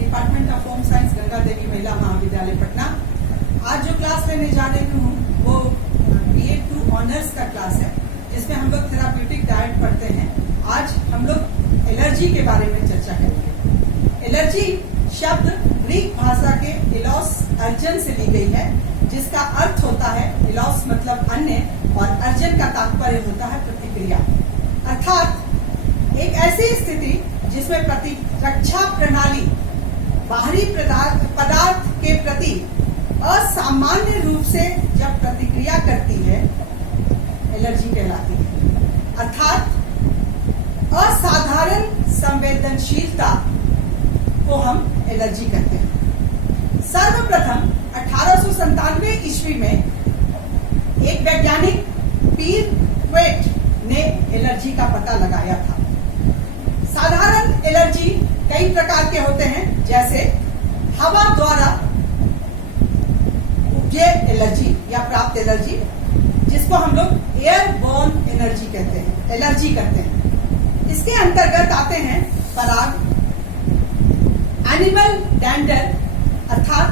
Department of home science, Ganga Devi Mahila Mahavidyalaya Patna. आज जो class लेने जा रही हूँ वो BA2 ऑनर्स का क्लास है, जिसमें हम लोग थेराप्यूटिक डाइट पढ़ते हैं। आज हम लोग एलर्जी के बारे में चर्चा करेंगे। एलर्जी शब्द ग्रीक भाषा के इलॉस अर्जन से ली गई है, जिसका अर्थ होता है इलॉस मतलब अन्य और अर्जन का तात्पर्य होता है प्रतिक्रिया, अर्थात एक ऐसी स्थिति जिसमें प्रतिरक्षा प्रणाली बाहरी पदार्थ के प्रति असामान्य रूप से जब प्रतिक्रिया करती है, एलर्जी कहलाती है। अर्थात असाधारण संवेदनशीलता को हम एलर्जी कहते हैं। सर्वप्रथम 1897 ईस्वी में एक वैज्ञानिक पीर क्वेट ने एलर्जी का पता लगाया था। साधारण एलर्जी कई प्रकार के होते हैं, जैसे हवा द्वारा उपजे एलर्जी या प्राप्त एलर्जी, जिसको हम लोग एयरबोर्न एलर्जी कहते हैं। इसके अंतर्गत आते हैं पराग, एनिमल डैंडर अर्थात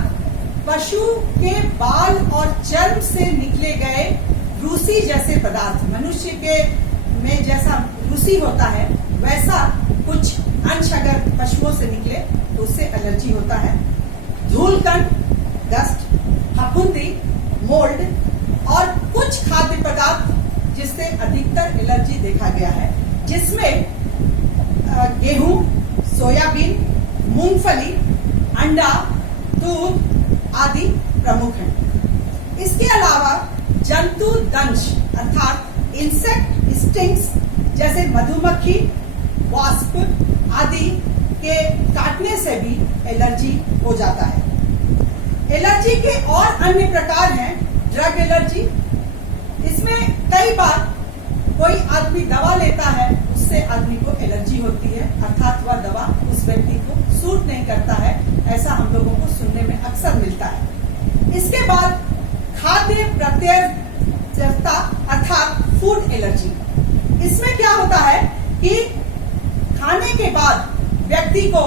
पशु के बाल और चर्म से निकले गए रूसी जैसे पदार्थ। मनुष्य के में जैसा रूसी होता है, वैसा कुछ अंश अगर पशुओं से निकले तो उससे एलर्जी होता है। धूलकण, डस्ट, फफूंदी, मोल्ड और कुछ खाद्य पदार्थ जिससे अधिकतर एलर्जी देखा गया है, जिसमें गेहूं, सोयाबीन, मूंगफली, अंडा, दूध आदि प्रमुख हैं। इसके अलावा जंतु दंश अर्थात इंसेक्ट स्टिंग्स जैसे मधुमक्खी, वास्प आदि के काटने से भी एलर्जी हो जाता है। एलर्जी के और अन्य प्रकार हैं। ड्रग एलर्जी, इसमें कई बार कोई आदमी दवा लेता है, उससे आदमी को एलर्जी होती है, अर्थात वह दवा उस व्यक्ति को सूट नहीं करता है। ऐसा हम लोगों को सुनने में अक्सर मिलता है। इसके बाद खाद्य प्रत्यर्था अर्थात फूड एलर्जी। इसमें क्या होता है कि खाने के बाद व्यक्ति को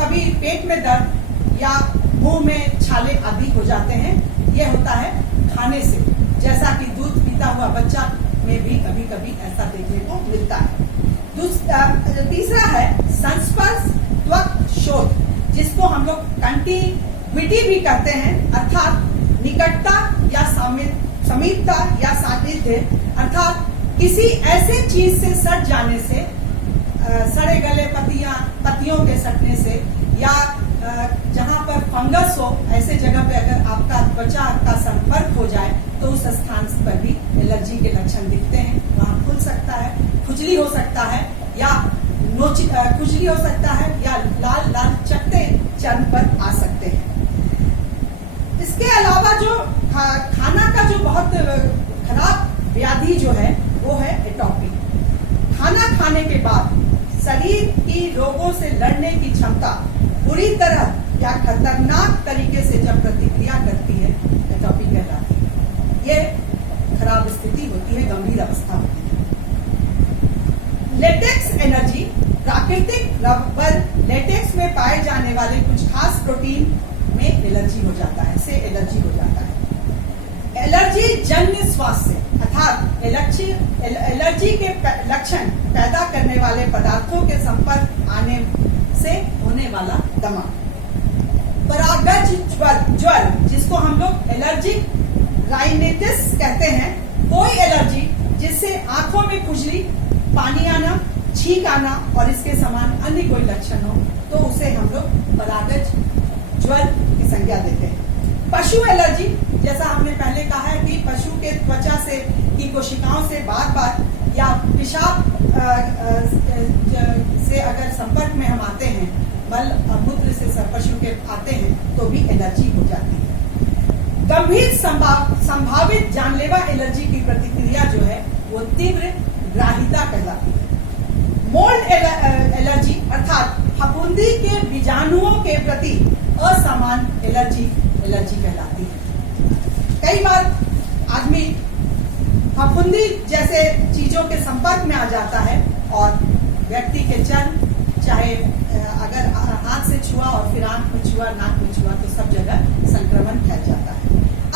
कभी पेट में दर्द या मुंह में छाले आदि हो जाते हैं। यह होता है खाने से, जैसा कि दूध पीता हुआ बच्चा में भी कभी कभी ऐसा देखने को मिलता है। तीसरा है संस्पर्श त्वक शोथ, जिसको हम लोग कंटिग्विटी भी कहते हैं, अर्थात निकटता या समीपता या सानिध्य, अर्थात किसी ऐसे चीज से सट जाने से, सड़े गले पत्तियों के सटने से, या जहां पर फंगस हो, ऐसे जगह पे अगर आपका त्वचा का संपर्क हो जाए तो उस स्थान पर भी एलर्जी के लक्षण दिखते हैं। वहां फूल सकता है, खुजली हो सकता है, या खुजली हो सकता है, या लाल लाल चकत्ते चर्म पर आ सकते हैं। इसके अलावा जो खाना का जो बहुत खराब व्याधि जो है वो है एटोपी। खाना खाने के बाद शरीर की रोगों से लड़ने की क्षमता बुरी तरह या खतरनाक तरीके से जब प्रतिक्रिया करती है, एटोपी कहलाती है। ये खराब स्थिति होती है, गंभीर अवस्था होती है। लेटेक्स एलर्जी, प्राकृतिक रबर लेटेक्स में पाए जाने वाले कुछ खास प्रोटीन में एलर्जी हो जाता है, से एलर्जी हो जाता है। एलर्जी जन्य स्वास्थ्य अर्थात एलर्जी के लक्षण पैदा करने वाले पदार्थों के संपर्क आने से होने वाला दमा। परागज ज्वर, जिसको हम लोग एलर्जिक राइनाइटिस कहते हैं, कोई एलर्जी जिससे आंखों में खुजली, पानी आना, छींक आना और इसके समान अन्य कोई लक्षण हो तो उसे हम लोग परागज ज्वर की संज्ञा देते हैं। पशु एलर्जी, जैसा हमने पहले कहा है कि पशु के त्वचा से की कोशिकाओं से बार बार या पेशाब से अगर संपर्क में हम आते हैं, मल और मूत्र से पशु के आते हैं तो भी एलर्जी हो जाती है। गंभीर संभावित जानलेवा एलर्जी की प्रतिक्रिया जो है वो तीव्र ग्राहिता कहलाती है। मोल्ड एलर्जी अर्थात फफूंदी के बीजाणुओं के प्रति असामान्य एलर्जी कहलाती है। कई बार आदमी फफूंदी जैसे चीजों के संपर्क में आ जाता है और व्यक्ति के चर्म, चाहे अगर हाथ से छुआ और छुआ, नाक में छुआ तो सब जगह संक्रमण फैल जाता है।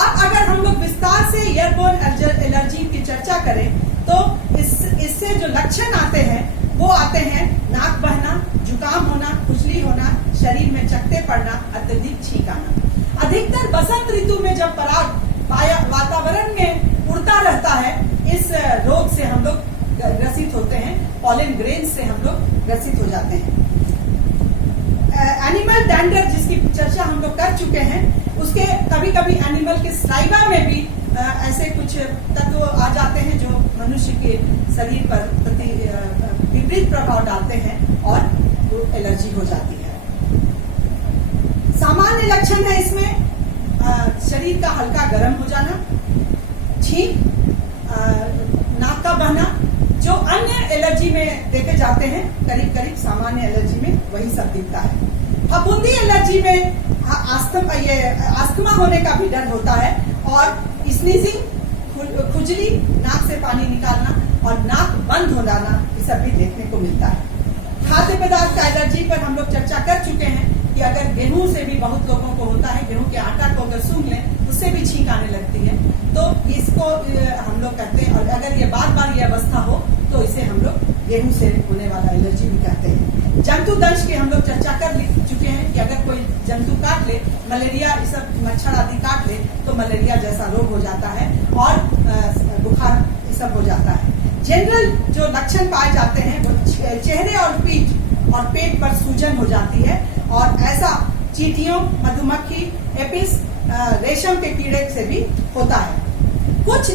अब अगर हम लोग विस्तार से एयरबोर्न एलर्जी की चर्चा करें तो इससे जो लक्षण आते हैं वो आते हैं नाक बहना, जुकाम होना, खुजली होना, शरीर में चकत्ते पड़ना, अत्यधिक छींक आना। अधिकतर बसंत ऋतु में जब पराग वातावरण में उड़ता रहता है, इस रोग से हम लोग ग्रसित होते हैं, पॉलन ग्रेन से हम लोग ग्रसित हो जाते हैं। एनिमल डैंडर जिसकी चर्चा हम लोग कर चुके हैं, उसके कभी कभी एनिमल के स्लाइवा में भी ऐसे कुछ तत्व आ जाते हैं जो मनुष्य के शरीर पर विपरीत प्रभाव डालते हैं और वो एलर्जी हो जाती है। सामान्य लक्षण है इसमें शरीर का हल्का गर्म हो जाना, छींक, नाक का बहना, जो अन्य एलर्जी में देखे जाते हैं करीब करीब सामान्य एलर्जी में वही सब दिखता है। फफूंदी एलर्जी में अस्थमा होने का भी डर होता है और स्नीजिंग, खुजली, नाक से पानी निकालना और नाक बंद हो जाना, ये सब भी देखने को मिलता है। खाद्य पदार्थ का एलर्जी पर हम लोग चर्चा कर चुके हैं कि अगर गेहूं से भी बहुत लोगों को होता है, गेहूं के आटा को अगर सूंघ लें उससे भी छींक आने लगती है, तो इसको हम लोग कहते हैं। और अगर ये बार बार ये अवस्था हो तो इसे हम लोग गेहूं से होने वाला एलर्जी भी कहते हैं। जंतु दंश की हम लोग चर्चा कर चुके हैं कि अगर कोई जंतु काट ले, मलेरिया, ये सब मच्छर आदि काट ले तो मलेरिया जैसा रोग हो जाता है और बुखार ये सब हो जाता है। जनरल जो लक्षण पाए जाते हैं वो चेहरे और पीठ और पेट पर सूजन हो जाती है और ऐसा चींटियों, मधुमक्खी, एपिस, रेशम के कीड़े से भी होता है। कुछ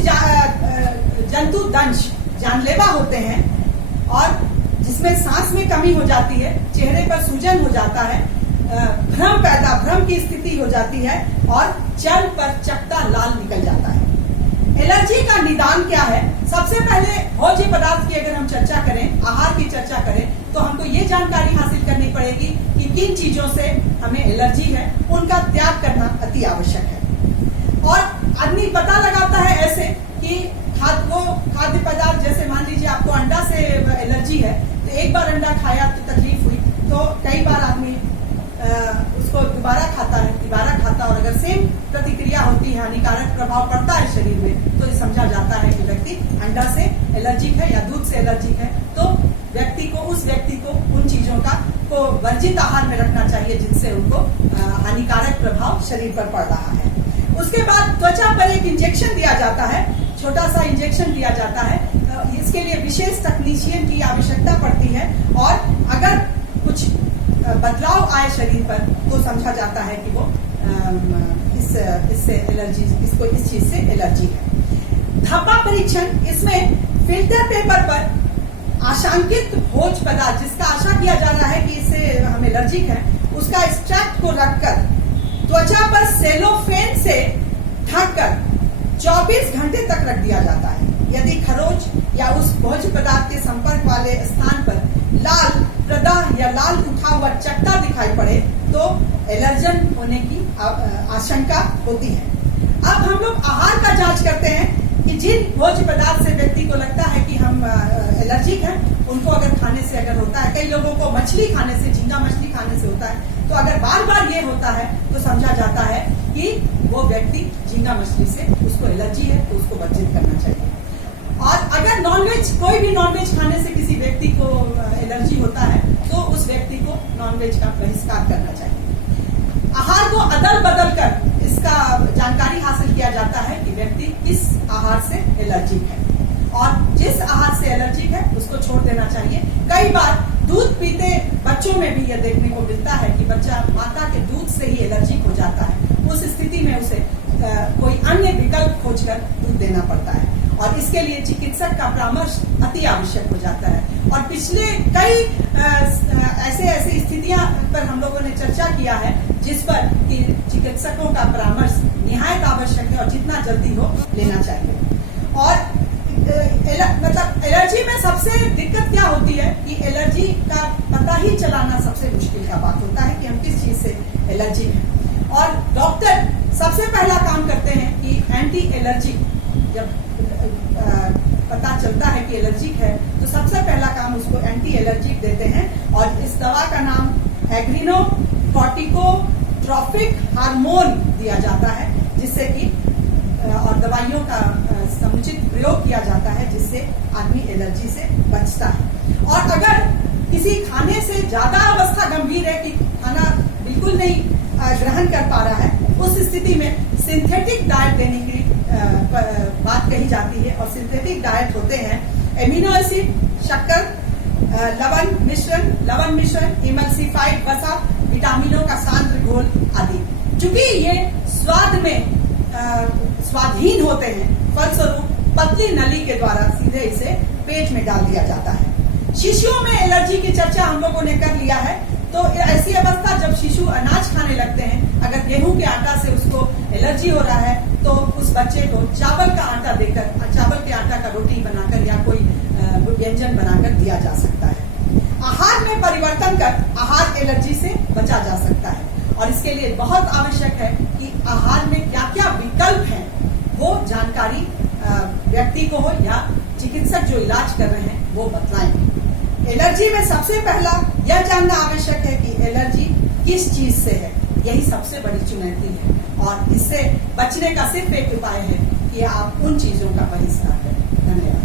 जंतु दंश जानलेवा होते हैं और जिसमें सांस में कमी हो जाती है, चेहरे पर सूजन हो जाता है, भ्रम की स्थिति हो जाती है और चर्म पर चकत्ता लाल निकल जाता है। एलर्जी का निदान क्या है? सबसे पहले भोज्य पदार्थ की अगर हम चर्चा करें, आहार की चर्चा करें, तो हमको ये जानकारी हासिल करनी पड़ेगी कि किन चीजों से हमें एलर्जी है, उनका त्याग करना अति आवश्यक है। और आदमी पता लगाता है ऐसे कि खाद्य पदार्थ, जैसे मान लीजिए आपको अंडा से एलर्जी है, तो एक बार अंडा खाया तो तकलीफ हुई, तो कई बार आदमी उसको दोबारा खाता और अगर सेम प्रतिक्रिया होती है, हानिकारक प्रभाव पड़ता है शरीर में, तो ये समझा जाता है कि व्यक्ति अंडा से एलर्जिक है या दूध से एलर्जिक है। तो उस व्यक्ति को उन चीजों को वर्जित आहार में रखना चाहिए जिनसे उनको हानिकारक प्रभाव शरीर पर पड़ रहा है। उसके बाद त्वचा पर एक इंजेक्शन दिया जाता है, छोटा सा इंजेक्शन दिया जाता है। इसके लिए विशेष तकनीशियन की आवश्यकता पड़ती है और अगर कुछ बदलाव आए शरीर पर तो समझा जाता है कि वो इससे एलर्जी, इसको इस चीज से एलर्जी है। धब्बा परीक्षण, इसमें फिल्टर पेपर पर आशंकित भोज्य पदार्थ जिसका आशा किया जा रहा है कि इससे हम एलर्जिक है, उसका एक्सट्रैक्ट को रखकर त्वचा पर सेलोफेन से ढककर 24 घंटे तक रख दिया जाता है। यदि खरोच या उस भोज्य पदार्थ के संपर्क वाले स्थान पर लाल प्रदाह या लाल उठा हुआ चकत्ता दिखाई पड़े तो एलर्जन होने की आशंका होती है। अब हम लोग आहार का जांच करते हैं कि जिन भोज्य पदार्थ से व्यक्ति को लगता है कि हम एलर्जिक हैं, उनको अगर खाने से अगर होता है, कई लोगों को मछली खाने से, झींगा मछली खाने से होता है, तो अगर बार बार ये होता है तो समझा जाता है कि वो व्यक्ति झींगा मछली से उसको एलर्जी है, तो उसको वर्जित करना चाहिए। और अगर नॉनवेज, कोई भी नॉनवेज खाने से किसी व्यक्ति को एलर्जी होता है तो उस व्यक्ति को नॉनवेज का बहिष्कार करना चाहिए। आहार को अदल बदल कर इसका जानकारी हासिल किया जाता है कि व्यक्ति किस आहार से एलर्जिक है और जिस आहार से एलर्जिक है उसको छोड़ देना चाहिए। कई बार दूध पीते बच्चों में भी यह देखने को मिलता है कि बच्चा माता के दूध से ही एलर्जिक हो जाता है। उस स्थिति में उसे कोई अन्य विकल्प खोजकर दूध देना पड़ता है और इसके लिए चिकित्सक का परामर्श अति आवश्यक हो जाता है। और पिछले कई ऐसे स्थितियां पर हम लोगों ने चर्चा किया है जिस पर कि चिकित्सकों का परामर्श निहायत आवश्यक है और जितना जल्दी हो लेना चाहिए। और मतलब एलर्जी में सबसे दिक्कत क्या होती है कि एलर्जी का पता ही चलाना सबसे मुश्किल का बात होता है कि हम किस चीज से एलर्जी हैं। और डॉक्टर सबसे पहला काम करते हैं कि एंटी एलर्जिक, जब पता चलता है कि एलर्जिक है तो सबसे पहला काम उसको एंटी एलर्जिक देते हैं और इस दवा का नाम एग्रीनो कॉर्टिको ट्रॉफिक हार्मोन दिया जाता है, जिससे कि और दवाइयों का समुचित प्रयोग किया जाता है, जिससे आदमी एलर्जी से बचता है। और अगर किसी खाने से ज्यादा अवस्था गंभीर है कि खाना बिल्कुल नहीं ग्रहण कर पा रहा है, उस स्थिति में सिंथेटिक डाइट देने की बात कही जाती है। और सिंथेटिक डाइट होते हैं एमिनो एसिड, शक्कर, लवण मिश्रण, इमल्सिफाइड वसा, विटामिनों का सांद्र घोल आदि। चूंकि ये स्वाद में स्वादहीन होते हैं, फलस्वरूप पतली नली के द्वारा सीधे इसे पेट में डाल दिया जाता है। शिशुओं में एलर्जी की चर्चा हम लोगों ने कर लिया है। तो ऐसी अवस्था जब शिशु अनाज खाने लगते हैं, अगर गेहूं के आटा से उसको एलर्जी हो रहा है, तो उस बच्चे को चावल का आटा देकर, चावल के आटा का रोटी बनाकर या कोई व्यंजन बनाकर दिया जा सकता है। आहार में परिवर्तन कर आहार एलर्जी से बचा जा सकता है। और इसके लिए बहुत आवश्यक है कि आहार में क्या क्या विकल्प हैं, वो जानकारी व्यक्ति को हो या चिकित्सक जो इलाज कर रहे हैं वो बतलाएं। एलर्जी में सबसे पहला यह जानना आवश्यक है कि एलर्जी किस चीज से है। यही सबसे बड़ी चुनौती है और इससे बचने का सिर्फ एक उपाय है कि आप उन चीजों का बहिष्कार करें। धन्यवाद।